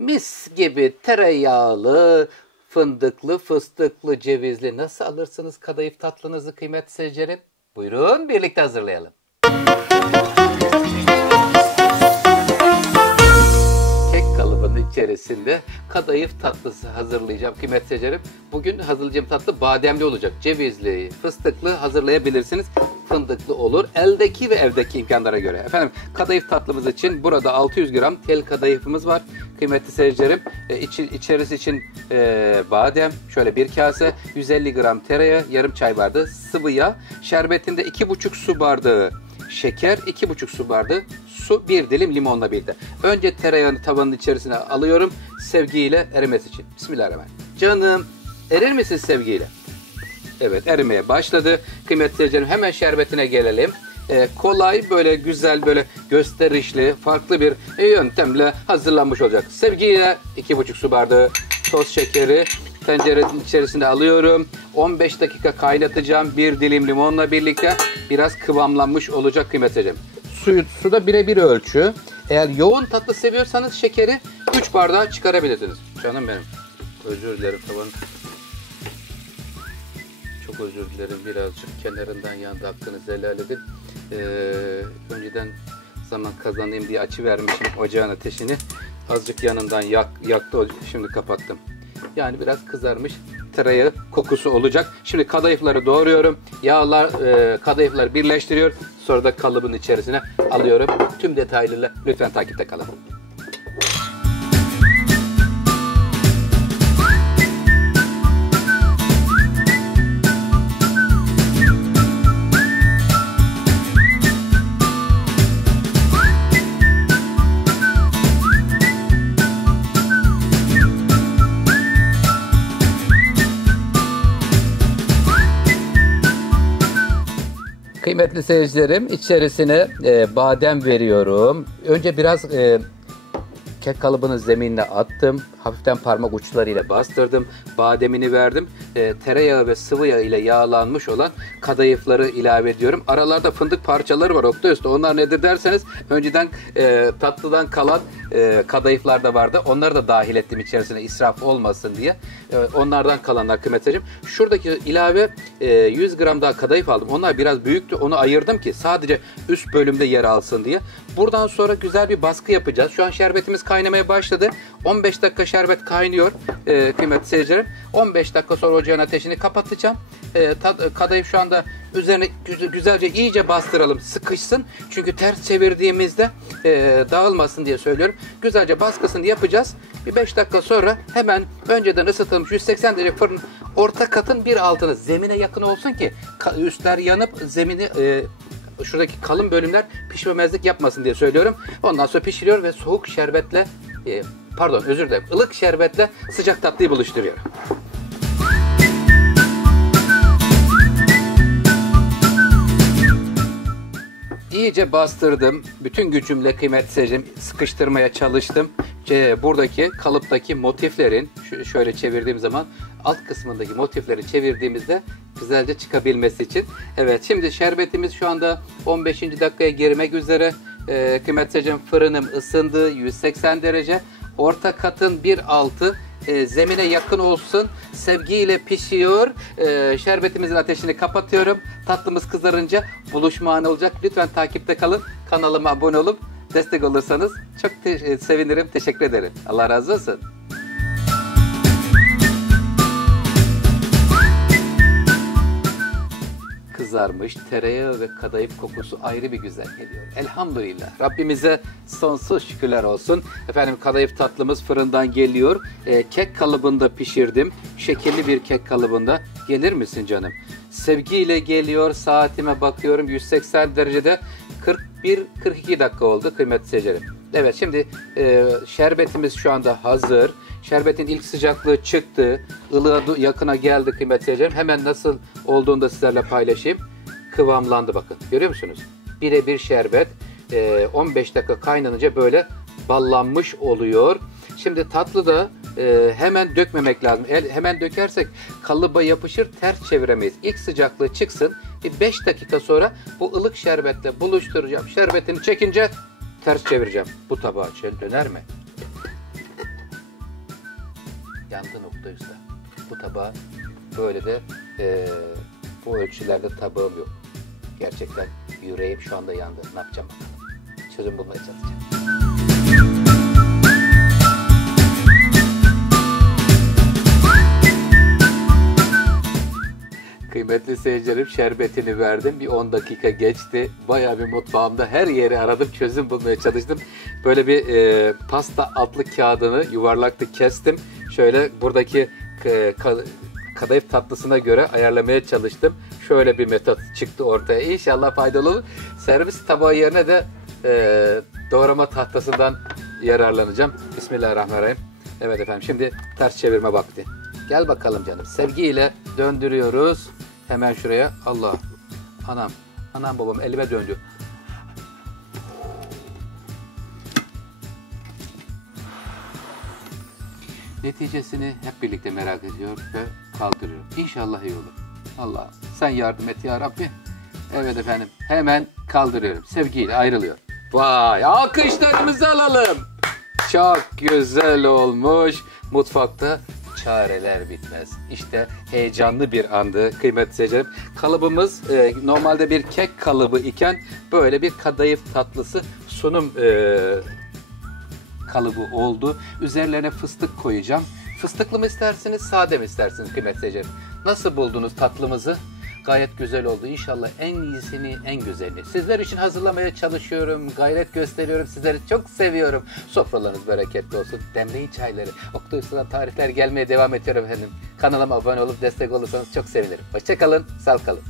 Mis gibi tereyağlı, fındıklı, fıstıklı, cevizli nasıl alırsınız kadayıf tatlınızı kıymetli seyircilerim? Buyurun birlikte hazırlayalım. Kek kalıbının içerisinde kadayıf tatlısı hazırlayacağım kıymetli seyircilerim. Bugün hazırlayacağım tatlı bademli olacak. Cevizli, fıstıklı hazırlayabilirsiniz. Fındıklı olur. Eldeki ve evdeki imkanlara göre. Efendim kadayıf tatlımız için burada 600 gram tel kadayıfımız var. Kıymetli seyircilerim, içerisi için badem, şöyle bir kase, 150 gram tereyağı, yarım çay bardağı sıvı yağ, şerbetinde 2,5 su bardağı şeker, 2,5 su bardağı su, bir dilim limonla birlikte. Önce tereyağını tavanın içerisine alıyorum sevgiyle erimesi için. Bismillahirrahmanirrahim. Canım, erir misin sevgiyle? Evet, erimeye başladı. Kıymetli seyircilerim, hemen şerbetine gelelim. Kolay, böyle güzel, böyle gösterişli, farklı bir yöntemle hazırlanmış olacak. Sevgiyle 2,5 su bardağı toz şekeri tencerenin içerisine alıyorum. 15 dakika kaynatacağım. Bir dilim limonla birlikte biraz kıvamlanmış olacak kıymetli seyircilerim. Suda birebir ölçü. Eğer yoğun tatlı seviyorsanız şekeri 3 bardağı çıkarabilirsiniz. Canım benim. Özür dilerim tavanın. Çok özür dilerim, birazcık kenarından yandı, hakkınızı helal edin. Önceden zaman kazanayım diye açı vermişim ocağın ateşini. Azıcık yanından yaktı, şimdi kapattım. Yani biraz kızarmış tereyağı kokusu olacak. Şimdi kadayıfları doğruyorum. Yağlar, kadayıfları birleştiriyor. Sonra da kalıbın içerisine alıyorum. Tüm detaylarıyla lütfen takipte kalın. Kıymetli seyircilerim, içerisine badem veriyorum. Önce biraz kek kalıbının zeminine attım. Hafiften parmak uçlarıyla bastırdım. Bademini verdim. Tereyağı ve sıvı yağ ile yağlanmış olan kadayıfları ilave ediyorum. Aralarda fındık parçaları var Oktay Usta. Onlar nedir derseniz, önceden tatlıdan kalan kadayıflar da vardı. Onları da dahil ettim içerisine, israf olmasın diye. Onlardan kalanlar kıymetlerim. Şuradaki ilave 100 gram daha kadayıf aldım. Onlar biraz büyüktü. Onu ayırdım ki sadece üst bölümde yer alsın diye. Buradan sonra güzel bir baskı yapacağız. Şu an şerbetimiz kaynamaya başladı. 15 dakika şerbet kaynıyor kıymetli seyircilerim. 15 dakika sonra ocağın ateşini kapatacağım. Kadayıf şu anda üzerine güzelce iyice bastıralım, sıkışsın. Çünkü ters çevirdiğimizde dağılmasın diye söylüyorum. Güzelce baskısını yapacağız. Bir 5 dakika sonra hemen önceden ısıtılmış 180 derece fırın orta katın bir altını, zemine yakın olsun ki üstler yanıp zemini şuradaki kalın bölümler pişmemezlik yapmasın diye söylüyorum. Ondan sonra pişiriyor ve soğuk şerbetle özür dilerim, ılık şerbetle sıcak tatlıyı buluşturuyor. İyice bastırdım. Bütün gücümle kıymetli seyircilerim sıkıştırmaya çalıştım. Buradaki kalıptaki motiflerin şöyle çevirdiğim zaman alt kısmındaki motifleri çevirdiğimizde güzelce çıkabilmesi için. Evet, şimdi şerbetimiz şu anda 15. dakikaya girmek üzere. Kıymetli seyircilerim, fırınım ısındı 180 derece. Orta katın bir altı zemine yakın olsun. Sevgiyle pişiyor. Şerbetimizin ateşini kapatıyorum. Tatlımız kızarınca buluşma anı olacak. Lütfen takipte kalın. Kanalıma abone olup destek olursanız çok sevinirim. Teşekkür ederim. Allah razı olsun. Kızarmış tereyağı ve kadayıf kokusu ayrı bir güzel geliyor. Elhamdülillah. Rabbimize sonsuz şükürler olsun. Efendim kadayıf tatlımız fırından geliyor. Kek kalıbında pişirdim. Şekilli bir kek kalıbında. Gelir misin canım? Sevgiyle geliyor. Saatime bakıyorum. 180 derecede 41-42 dakika oldu kıymetli seyircilerim. Evet, şimdi şerbetimiz şu anda hazır. Şerbetin ilk sıcaklığı çıktı. Ilığa yakına geldi kıymetli seyircilerim. Hemen nasıl olduğunu da sizlerle paylaşayım. Kıvamlandı bakın. Görüyor musunuz? Birebir şerbet 15 dakika kaynanınca böyle ballanmış oluyor. Şimdi tatlı da hemen dökmemek lazım. Hemen dökersek kalıba yapışır, ters çeviremeyiz. İlk sıcaklığı çıksın. Bir 5 dakika sonra bu ılık şerbetle buluşturacağım. Şerbetini çekince ters çevireceğim. Bu tabağa döner mi? Yandın Oktay Usta. Bu tabağı böyle de bu ölçülerde tabağım yok. Gerçekten yüreğim şu anda yandı. Ne yapacağım bakalım. Çözüm bulmaya çalışacağım. Kıymetli seyircilerim, şerbetini verdim. Bir 10 dakika geçti. Bayağı bir mutfağımda her yeri aradım. Çözüm bulmaya çalıştım. Böyle bir pasta altlı kağıdını yuvarlaklı kestim. Şöyle buradaki kadayıf tatlısına göre ayarlamaya çalıştım. Şöyle bir metot çıktı ortaya. İnşallah faydalı olur. Servis tabağı yerine de doğrama tahtasından yararlanacağım. Bismillahirrahmanirrahim. Evet efendim, şimdi ters çevirme vakti. Gel bakalım canım. Sevgiyle döndürüyoruz. Hemen şuraya. Allah. Anam babam elime döndü. Neticesini hep birlikte merak ediyor ve kaldırıyorum. İnşallah iyi olur. Allah, sen yardım et ya Rabbi. Evet efendim, hemen kaldırıyorum. Sevgiyle ayrılıyor. Vay, alkışlarımızı alalım. Çok güzel olmuş. Mutfakta çareler bitmez. İşte heyecanlı bir andı kıymetli seyircilerim. Kalıbımız normalde bir kek kalıbı iken böyle bir kadayıf tatlısı sunum kalıbı oldu. Üzerlerine fıstık koyacağım. Fıstıklı mı istersiniz, sade mi istersiniz kıymetli seyircilerim? Nasıl buldunuz tatlımızı? Gayet güzel oldu. İnşallah en iyisini, en güzelini sizler için hazırlamaya çalışıyorum. Gayret gösteriyorum. Sizleri çok seviyorum. Sofralarınız bereketli olsun. Demleyin çayları. Oktay Usta'dan tarifler gelmeye devam ediyor efendim. Kanalıma abone olup destek olursanız çok sevinirim. Hoşça kalın, sağ kalın.